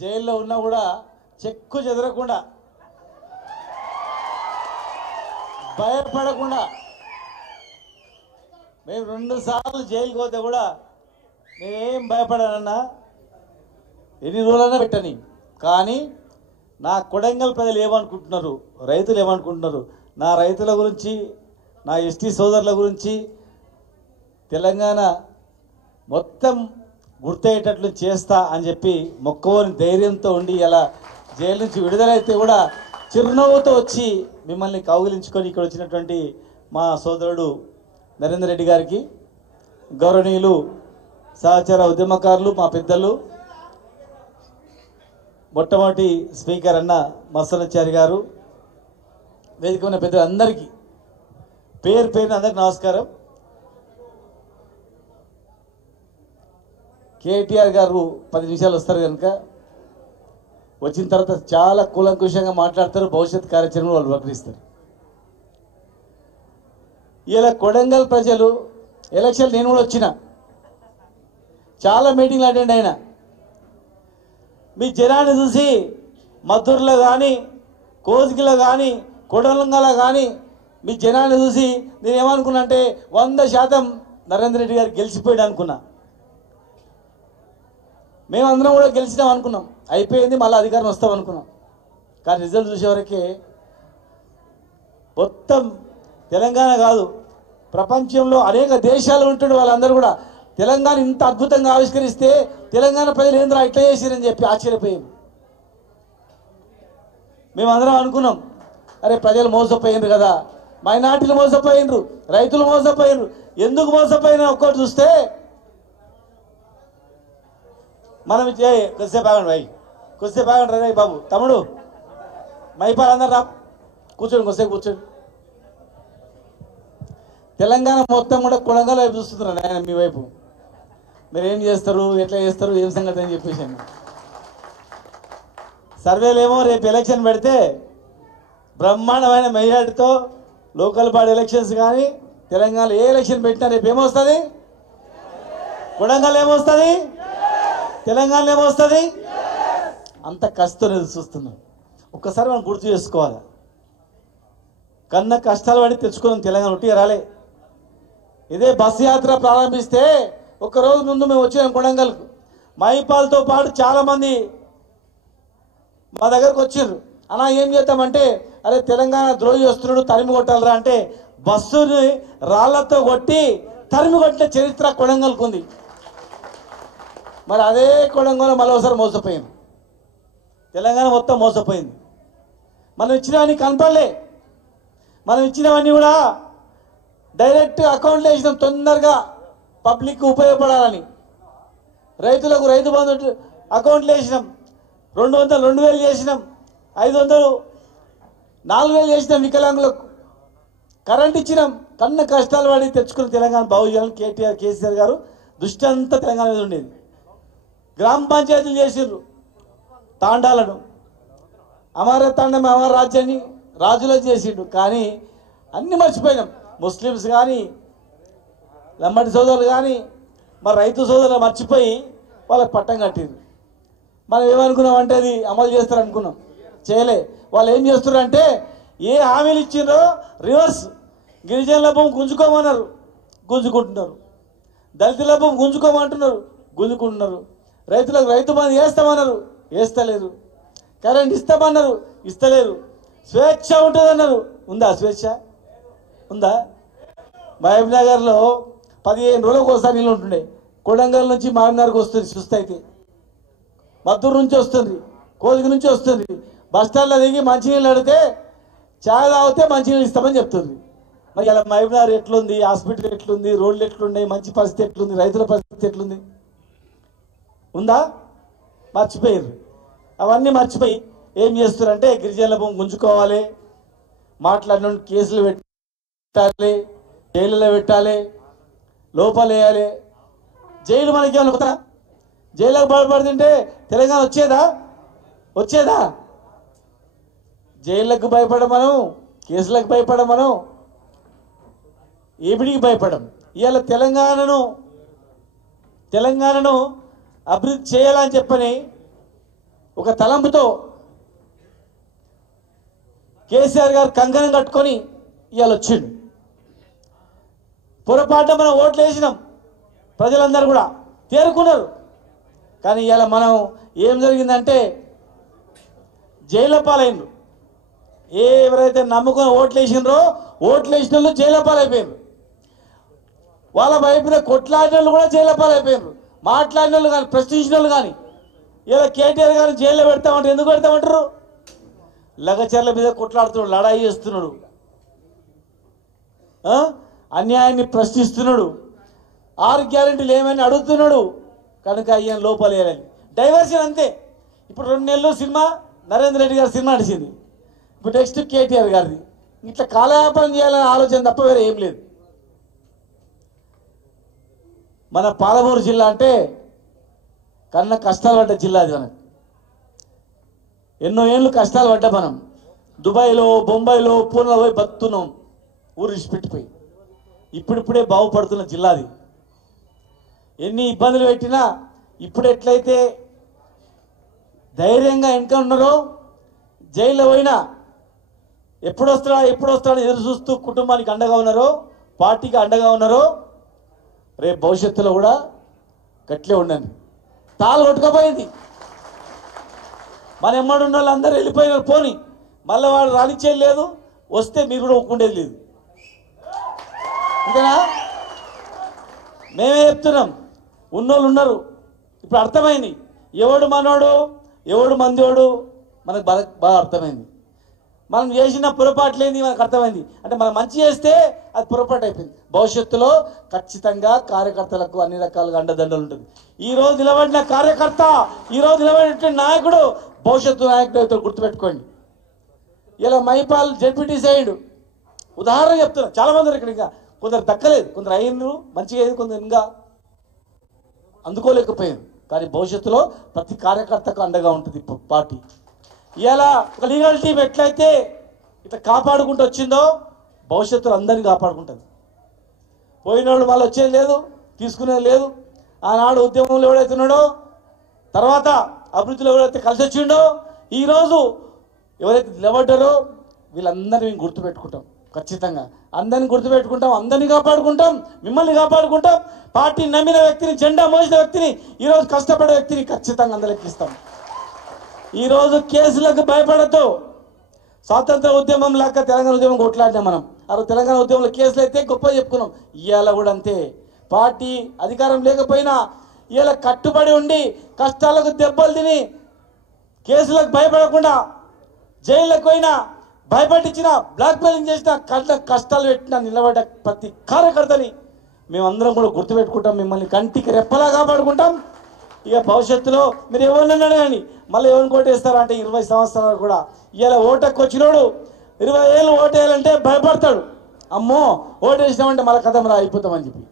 జైల్లో ఉన్నా కూడా చెక్కు చెదరకుండా భయపడకుండా మేము 2 సార్లు జైలుకి పోతే కూడా నేనేం భయపడానన్నా ఎన్ని రోజులైనా పెట్టని. కానీ నా కొడంగల్ ప్రజలు ఏమనుకుంటున్నారు, రైతులు ఏమనుకుంటున్నారు, నా రైతుల గురించి, నా ఎస్టీ సోదరుల గురించి తెలంగాణ మొత్తం గుర్తయ్యేటట్లు చేస్తా అని చెప్పి మొక్కవని ధైర్యంతో ఉండి ఇలా జైలు నుంచి విడుదలైతే కూడా చిరునవ్వుతో వచ్చి మిమ్మల్ని కౌగిలించుకొని ఇక్కడ వచ్చినటువంటి మా సోదరుడు నరేందర్ రెడ్డి గారికి, గౌరవనీయులు సహచర ఉద్యమకారులు, మా పెద్దలు, మొట్టమొదటి స్పీకర్ అన్న మత్సరాచారి గారు, వేదిక ఉన్న పెద్దలందరికీ పేరు పేరున అందరికి నమస్కారం. కేటీఆర్ గారు 10 నిమిషాలు వస్తారు కనుక వచ్చిన తర్వాత చాలా కూలంకుషంగా మాట్లాడతారు, భవిష్యత్ కార్యాచరణ వాళ్ళు ప్రకటిస్తారు. ఇలా కొడంగల్ ప్రజలు ఎలక్షన్ నేను కూడా వచ్చిన చాలా మీటింగ్లు అటెండ్ అయినా. మీ జనాన్ని చూసి మద్దూరులో కానీ, కోసిగిలో కానీ, కొడంగల్లో కానీ మీ జనాన్ని చూసి నేను ఏమనుకున్నా అంటే 100% నరేందర్ రెడ్డి గారు గెలిచిపోయాడు అనుకున్నా. మేమందరం కూడా గెలిచినాం అనుకున్నాం, అయిపోయింది, మళ్ళీ అధికారం వస్తాం అనుకున్నాం. కానీ రిజల్ట్ చూసేవరకే మొత్తం తెలంగాణ కాదు, ప్రపంచంలో అనేక దేశాలు ఉంటుండే వాళ్ళందరూ కూడా తెలంగాణ ఇంత అద్భుతంగా ఆవిష్కరిస్తే తెలంగాణ ప్రజలు ఏంద్రా ఇట్లా చేసిరని చెప్పి ఆశ్చర్యపోయింది. మేమందరం అనుకున్నాం, అరే ప్రజలు మోసపోయినరు కదా, మైనార్టీలు మోసపోయినరు, రైతులు మోసపోయినరు. ఎందుకు మోసపోయినా ఒక్కటి చూస్తే మనం కొద్దిసేపు ఆగండి భాయ్, కొద్దిసేపు ఆగండి రే బాబు, తమ్ముడు మైపాల్ అందరు రా, కూర్చోండి, కొద్దిసేపు కూర్చోండి. తెలంగాణ మొత్తం కూడా కొడంగల్ వైపు చూస్తున్నారు ఆయన, మీ వైపు. మీరు ఏం చేస్తారు, ఎట్లా చేస్తారు, ఏం సంగతి అని చెప్పేసాను. సర్వేలేమో రేపు ఎలక్షన్ పెడితే బ్రహ్మాండమైన మెజార్టీతో లోకల్ బాడీ ఎలక్షన్స్ కానీ తెలంగాణలో ఏ ఎలక్షన్ పెట్టినా రేపు ఏమొస్తుంది, కొడంగల్ ఏమొస్తుంది, తెలంగాణలో ఏమొస్తుంది. అంత కష్టం చూస్తున్నాం. ఒక్కసారి మనం గుర్తు చేసుకోవాలి, కన్న కష్టాలు పడి తెచ్చుకున్నాం తెలంగాణ, ఒట్టి రాలే. ఇదే బస్సు యాత్ర ప్రారంభిస్తే ఒక్కరోజు ముందు మేము వచ్చాము కొడంగల్కు. మైపాల్తో పాటు చాలామంది మా దగ్గరకు వచ్చారు. అలా ఏం చేద్దామంటే, అరే తెలంగాణ ద్రోహి వస్తున్నాడు, తరిమి కొట్టాలరా అంటే బస్సుని రాళ్లతో కొట్టి తరిమి కొట్టిన చరిత్ర కొడంగల్కు ఉంది. మరి అదే కొడంగల్ మళ్ళీ ఒకసారి మోసపోయింది, తెలంగాణ మొత్తం మోసపోయింది. మనం ఇచ్చినవన్నీ కనపడలే, మనం ఇచ్చినవన్నీ కూడా డైరెక్ట్ అకౌంట్లో వేసినాం, తొందరగా పబ్లిక్ ఉపయోగపడాలని. రైతులకు రైతు బంధు అకౌంట్లో వేసినాం, 200 2000 చేసినాం, 500 4000 చేసినాం. వికలాంగులకు కరెంట్ ఇచ్చినాం. కన్న కష్టాలు పడి తెచ్చుకున్న తెలంగాణ బాగు చేయాలని కేసీఆర్ గారు దృష్టి అంతా తెలంగాణ మీద ఉండేది. గ్రామ పంచాయతీలు చేసిర్రు, తాండాలను, అమర తాండం అమర రాజ్యాన్ని రాజులకు చేసిండు. కానీ అన్నీ మర్చిపోయినాం. ముస్లిమ్స్ కానీ, లంబాడి సోదరులు కానీ, మరి రైతు సోదరులు మర్చిపోయి వాళ్ళకి పట్టం కట్టింది. మనం ఏమనుకున్నాం అంటే అది అమలు చేస్తారు అనుకున్నాం, చేయలే. వాళ్ళు ఏం చేస్తున్నారంటే ఏ హామీలు ఇచ్చిండ్రో రివర్స్. గిరిజనుల భూమి గుంజుకోమన్నారు, గుంజుకుంటున్నారు. దళితుల భూమి గుంజుకోమంటున్నారు, గుంజుకుంటున్నారు. రైతులకు రైతు బంధు వేస్తామన్నారు, వేస్తలేరు. కరెంట్ ఇస్తామన్నారు, ఇస్తలేరు. స్వేచ్ఛ ఉంటుందన్నారు, ఉందా స్వేచ్ఛ? ఉందా? మహబూబ్ నగర్లో 15 రోజులకు ఒకసారి నీళ్ళు ఉంటుండే. కొడంగల్ నుంచి మహబూబ్నగర్కి వస్తుంది సుస్థ అయితే, మద్దూరు నుంచి వస్తుంది, కోదిగి నుంచి వస్తుంది. బస్టాండ్లో దిగి మంచినీళ్ళు అడిగితే చాయ్ తాగితే మంచినీళ్ళు ఇస్తామని చెప్తుంది. మరి ఇలా మహబూబ్నగర్ ఎట్లుంది, హాస్పిటల్ ఎట్లుంది, రోడ్లు ఎట్లున్నాయి, మంచి పరిస్థితి ఎట్లుంది, రైతుల పరిస్థితి ఎట్లుంది? ఉందా? మర్చిపోయారు. అవన్నీ మర్చిపోయి ఏం చేస్తారంటే గిరిజనుల భూమి గుంజుకోవాలి, మాట్లాడిన కేసులు పెట్టాలి, జైలులో పెట్టాలి, లోపల వేయాలి. జైలు మనకి ఏమైనా కొత్త? జైలుకు భయపడుతుంటే తెలంగాణ వచ్చేదా? జైళ్ళకు భయపడం మనం, కేసులకు భయపడం మనం, ఏమిడికి భయపడం. ఇవాళ తెలంగాణను అభివృద్ధి చేయాలని చెప్పని ఒక తలంపుతో కేసీఆర్ గారు కంకణం కట్టుకొని ఇవాళ వచ్చిండు. పొరపాటున మనం ఓట్లు వేసినాం, ప్రజలందరూ కూడా తేరుకున్నారు. కానీ ఇవాళ మనం ఏం జరిగిందంటే జైలు పాలైండ్రు. ఎవరైతే నమ్ముకొని ఓట్లు వేసినారో ఓట్లు వేసిన వాళ్ళు జైలు పాలైపోయినారు. వాళ్ళ వైపున కొట్లాడిన వాళ్ళు కూడా జైలు పాలైపోయినారు. మాట్లాడిన వాళ్ళు కానీ ప్రశ్నించిన వాళ్ళు కానీ ఇలా కేటీఆర్ గారిని జైల్లో పెడతామంటే ఎందుకు పెడతామంటారు? లగచర్ల మీద కొట్లాడుతున్నాడు, లడాయి చేస్తున్నాడు, అన్యాయాన్ని ప్రశ్నిస్తున్నాడు, 6 గ్యారెంటీలు ఏమని అడుగుతున్నాడు. కనుక ఈయన లోపలేయాలని డైవర్షన్ అంతే. ఇప్పుడు 2 నెలలు సినిమా నరేంద్ర రెడ్డి గారి సినిమా నడిచింది. ఇప్పుడు నెక్స్ట్ కేటీఆర్ గారిది. ఇట్లా కాలయాపన చేయాలనే ఆలోచన తప్ప వేరే ఏం లేదు. మన పాలమూరు జిల్లా అంటే కన్నా కష్టాలు పడ్డ జిల్లా అది. మనకు ఎన్నో ఏళ్ళు కష్టాలు పడ్డా మనం. దుబాయ్లో, బొంబాయిలో, పూర్ణలో పోయి బతున్నాం, ఊరు విడిచిపెట్టిపోయి. ఇప్పుడిప్పుడే బాగుపడుతున్న జిల్లా అది. ఎన్ని ఇబ్బందులు పెట్టినా ఇప్పుడు ఎట్లయితే ధైర్యంగా ఇంకా ఉన్నారో, జైల్లో పోయినా ఎప్పుడు వస్తాడో ఎదురు చూస్తూ కుటుంబానికి అండగా ఉన్నారో, పార్టీకి అండగా ఉన్నారో, రేపు భవిష్యత్తులో కూడా గట్లే ఉండండి. తాళు కొట్టుకపోయింది, మన ఎమ్మడున్న వాళ్ళు అందరూ వెళ్ళిపోయినారు. పోని మళ్ళీ వాడు రానిచ్చేది లేదు, వస్తే మీరు కూడా ఒప్పుకుండేది లేదు. అంతేనా? మేమే చెప్తున్నాం, ఉన్నోళ్ళు ఉన్నారు. ఇప్పుడు అర్థమైంది ఎవడు మనోడు ఎవడు మందివాడు మనకు బాగా అర్థమైంది. మనం చేసిన పొరపాట్లు ఏంది మనకు అర్థమైంది. అంటే మనం మంచి చేస్తే అది పొరపాటు అయిపోయింది. భవిష్యత్తులో ఖచ్చితంగా కార్యకర్తలకు అన్ని రకాలుగా అండదండలు ఉంటుంది. ఈరోజు నిలబడిన కార్యకర్త, ఈరోజు నిలబడిన నాయకుడు భవిష్యత్తు నాయకుడు అయితే గుర్తుపెట్టుకోండి. ఇలా మైపాల్ జడ్పీటీ సైడ్ ఉదాహరణ చెప్తున్నా. చాలామంది ఇక్కడ ఇంకా కొందరు దక్కలేదు, కొందరు అయినరు మంచిగా అయింది, కొందరు ఇంకా అందుకోలేకపోయారు. కానీ భవిష్యత్తులో ప్రతి కార్యకర్తకు అండగా ఉంటుంది పార్టీ. ఇలా ఒక లీగల్ టీం ఎట్లయితే ఇట్లా కాపాడుకుంటూ వచ్చిందో భవిష్యత్తులో అందరినీ కాపాడుకుంటుంది. పోయిన వాళ్ళు మళ్ళీ వచ్చేది లేదు, తీసుకునేది లేదు. ఆనాడు ఉద్యమంలో ఎవడైతే ఉన్నాడో, తర్వాత అభివృద్ధిలో ఎవరైతే కలిసి వచ్చిండో, ఈరోజు ఎవరైతే నిలబడ్డారో వీళ్ళందరినీ మేము గుర్తుపెట్టుకుంటాం. ఖచ్చితంగా అందరినీ గుర్తుపెట్టుకుంటాం, అందరినీ కాపాడుకుంటాం, మిమ్మల్ని కాపాడుకుంటాం. పార్టీని నమ్మిన వ్యక్తిని, జెండా మోసిన వ్యక్తిని, ఈరోజు కష్టపడే వ్యక్తిని ఖచ్చితంగా అందరికి ఇస్తాం. ఈరోజు కేసులకు భయపడద్దు. స్వాతంత్ర ఉద్యమం లాగా తెలంగాణ ఉద్యమం కొట్లాడినాం మనం. తెలంగాణ ఉద్యమంలో కేసులు అయితే గొప్ప చెప్పుకున్నాం. ఇవాళ కూడా అంతే. పార్టీ అధికారం లేకపోయినా ఇవాళ కట్టుబడి ఉండి కష్టాలకు దెబ్బలు తిని కేసులకు భయపడకుండా జైళ్ళకు పోయినా భయపట్టించిన, బ్లాక్ మెయిలింగ్ చేసిన, కష్టాలు పెట్టిన నిలబడ్డ ప్రతి కార్యకర్తని మేమందరం కూడా గుర్తుపెట్టుకుంటాం. మిమ్మల్ని కంటికి రెప్పలా కాపాడుకుంటాం. ఇక భవిష్యత్తులో మీరు ఎవరినన్నా కానీ మళ్ళీ ఎవరిని ఓటేస్తారా అంటే 20 సంవత్సరాలు కూడా ఇలా ఓటకు వచ్చినోడు 20 ఏళ్ళు ఓటేయాలంటే భయపడతాడు. అమ్మో ఓటేసినామంటే మళ్ళీ కథం రా అయిపోతామని చెప్పి.